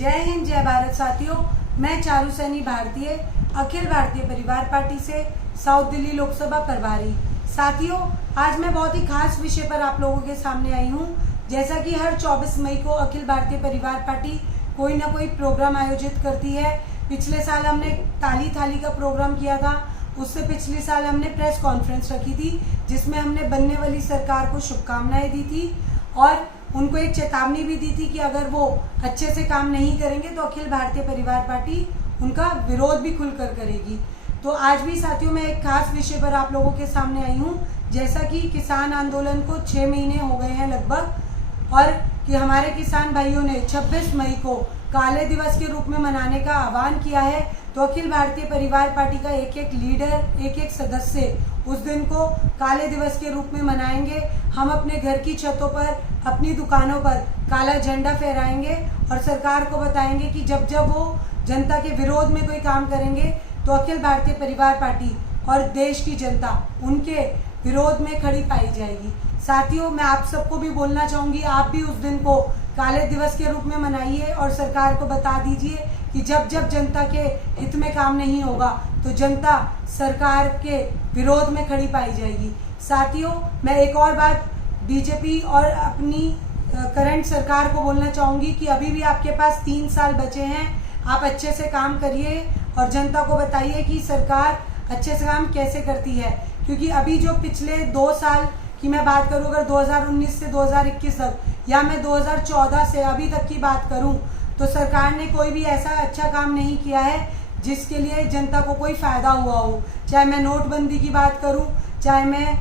जय हिंद, जय भारत साथियों। मैं चारू सैनी भारतीय अखिल भारतीय परिवार पार्टी से साउथ दिल्ली लोकसभा प्रभारी। साथियों, आज मैं बहुत ही खास विषय पर आप लोगों के सामने आई हूं। जैसा कि हर 24 मई को अखिल भारतीय परिवार पार्टी कोई ना कोई प्रोग्राम आयोजित करती है। पिछले साल हमने ताली थाली का प्रोग्राम किया था। उससे पिछले साल हमने प्रेस कॉन्फ्रेंस रखी थी, जिसमें हमने बनने वाली सरकार को शुभकामनाएं दी थी और उनको एक चेतावनी भी दी थी कि अगर वो अच्छे से काम नहीं करेंगे तो अखिल भारतीय परिवार पार्टी उनका विरोध भी खुलकर करेगी। तो आज भी साथियों, मैं एक खास विषय पर आप लोगों के सामने आई हूँ। जैसा कि किसान आंदोलन को 6 महीने हो गए हैं लगभग, और कि हमारे किसान भाइयों ने 26 मई को काले दिवस के रूप में मनाने का आह्वान किया है, तो अखिल भारतीय परिवार पार्टी का एक एक लीडर, एक एक सदस्य उस दिन को काले दिवस के रूप में मनाएंगे। हम अपने घर की छतों पर, अपनी दुकानों पर काला झंडा फहराएंगे और सरकार को बताएंगे कि जब जब वो जनता के विरोध में कोई काम करेंगे तो अखिल भारतीय परिवार पार्टी और देश की जनता उनके विरोध में खड़ी पाई जाएगी। साथियों, मैं आप सबको भी बोलना चाहूंगी, आप भी उस दिन को काले दिवस के रूप में मनाइए और सरकार को बता दीजिए कि जब जब जनता के हित में काम नहीं होगा तो जनता सरकार के विरोध में खड़ी पाई जाएगी। साथियों, मैं एक और बात बीजेपी और अपनी करंट सरकार को बोलना चाहूंगी कि अभी भी आपके पास 3 साल बचे हैं। आप अच्छे से काम करिए और जनता को बताइए कि सरकार अच्छे से काम कैसे करती है, क्योंकि अभी जो पिछले 2 साल की मैं बात करूं, अगर 2019 से 2021 तक या मैं 2014 से अभी तक की बात करूं, तो सरकार ने कोई भी ऐसा अच्छा काम नहीं किया है जिसके लिए जनता को कोई फायदा हुआ हो। चाहे मैं नोटबंदी की बात करूं, चाहे मैं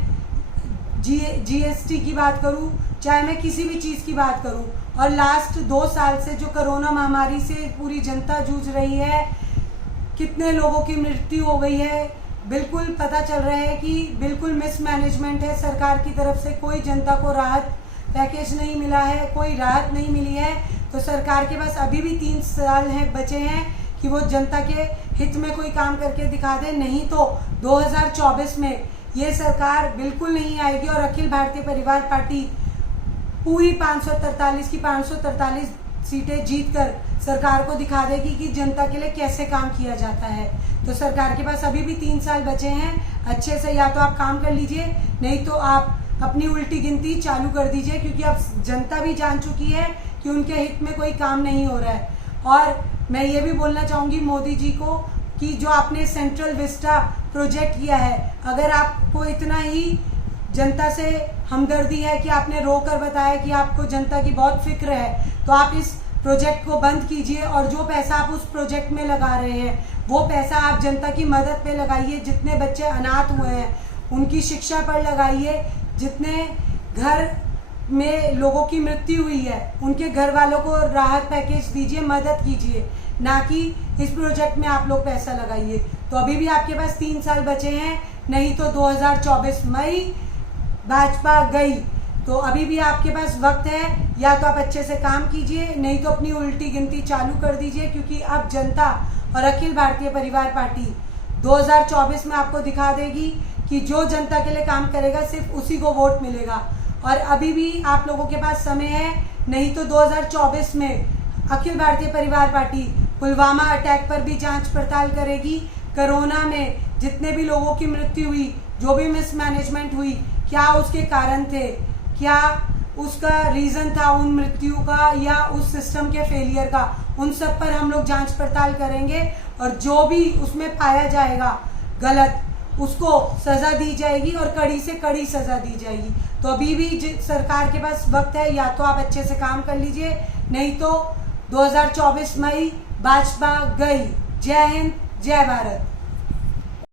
जीएसटी की बात करूं, चाहे मैं किसी भी चीज़ की बात करूं। और लास्ट 2 साल से जो कोरोना महामारी से पूरी जनता जूझ रही है, कितने लोगों की मृत्यु हो गई है, बिल्कुल पता चल रहा है कि बिल्कुल मिसमैनेजमेंट है सरकार की तरफ से। कोई जनता को राहत पैकेज नहीं मिला है, कोई राहत नहीं मिली है। तो सरकार के पास अभी भी 3 साल हैं बचे हैं कि वो जनता के हित में कोई काम करके दिखा दे, नहीं तो 2024 में ये सरकार बिल्कुल नहीं आएगी और अखिल भारतीय परिवार पार्टी पूरी 543 की 543 सीटें जीतकर सरकार को दिखा देगी कि जनता के लिए कैसे काम किया जाता है। तो सरकार के पास अभी भी 3 साल बचे हैं। अच्छे से या तो आप काम कर लीजिए, नहीं तो आप अपनी उल्टी गिनती चालू कर दीजिए, क्योंकि अब जनता भी जान चुकी है कि उनके हित में कोई काम नहीं हो रहा है। और मैं ये भी बोलना चाहूँगी मोदी जी को कि जो आपने सेंट्रल विस्टा प्रोजेक्ट किया है, अगर आपको इतना ही जनता से हमदर्दी है कि आपने रोकर बताया कि आपको जनता की बहुत फिक्र है, तो आप इस प्रोजेक्ट को बंद कीजिए और जो पैसा आप उस प्रोजेक्ट में लगा रहे हैं वो पैसा आप जनता की मदद पे लगाइए। जितने बच्चे अनाथ हुए हैं उनकी शिक्षा पर लगाइए, जितने घर में लोगों की मृत्यु हुई है उनके घर वालों को राहत पैकेज दीजिए, मदद कीजिए, ना कि इस प्रोजेक्ट में आप लोग पैसा लगाइए। तो अभी भी आपके पास 3 साल बचे हैं, नहीं तो 2024 मई भाजपा गई। तो अभी भी आपके पास वक्त है, या तो आप अच्छे से काम कीजिए, नहीं तो अपनी उल्टी गिनती चालू कर दीजिए, क्योंकि अब जनता और अखिल भारतीय परिवार पार्टी 2024 में आपको दिखा देगी कि जो जनता के लिए काम करेगा सिर्फ उसी को वोट मिलेगा। और अभी भी आप लोगों के पास समय है, नहीं तो 2024 में अखिल भारतीय परिवार पार्टी पुलवामा अटैक पर भी जांच पड़ताल करेगी। कोरोना में जितने भी लोगों की मृत्यु हुई, जो भी मिसमैनेजमेंट हुई, क्या उसके कारण थे, क्या उसका रीजन था उन मृत्यु का या उस सिस्टम के फेलियर का, उन सब पर हम लोग जांच पड़ताल करेंगे और जो भी उसमें पाया जाएगा गलत उसको सजा दी जाएगी और कड़ी से कड़ी सजा दी जाएगी। तो अभी भी सरकार के पास वक्त है, या तो आप अच्छे से काम कर लीजिए, नहीं तो 2024 मई भाजपा गई। जय हिंद, जय भारत।